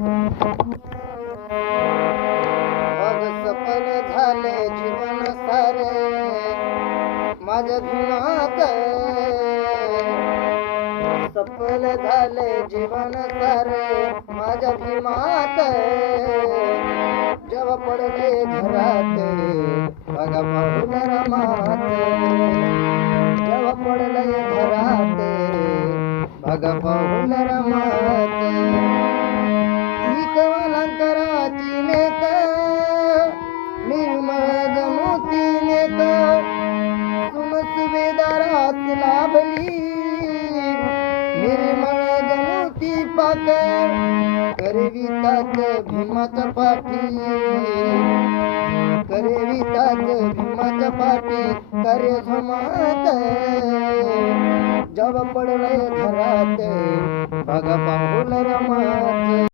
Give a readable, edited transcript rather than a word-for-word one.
मग सफल झाले जीवन सारे माझ्या भीमात, सफल झाले जीवन सारे माझ्या भीमात. जेव्हा पडले घरात बघा पाहून रमात, जेव्हा पडले घरात बघा पाहून रमात. ही कवालांकराची लेक निर्मळ जमोती लेक सुमसुबेदारात लाभली. निर्मळ जमोती पाक करवितात भीमाच्या पाठी, करवितात भीमाच्या पाठी कार्य जमात. जेव्हा पडले घरात बघा पाहून रमात.